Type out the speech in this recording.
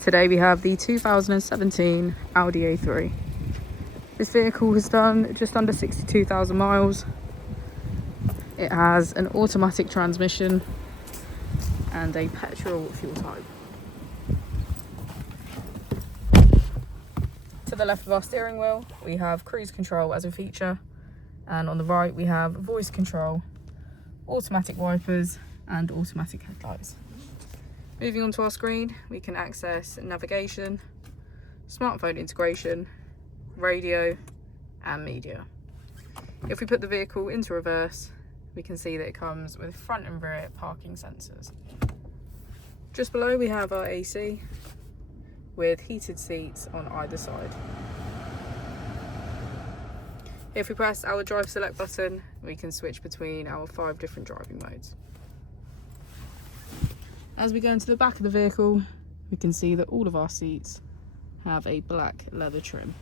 Today we have the 2017 Audi A3. This vehicle has done just under 62,000 miles. It has an automatic transmission and a petrol fuel type. To the left of our steering wheel, we have cruise control as a feature, and on the right we have voice control, automatic wipers and automatic headlights. Moving on to our screen, we can access navigation, smartphone integration, radio and media. If we put the vehicle into reverse, we can see that it comes with front and rear parking sensors. Just below we have our AC with heated seats on either side. If we press our drive select button, we can switch between our 5 different driving modes. As we go into the back of the vehicle, we can see that all of our seats have a black leather trim.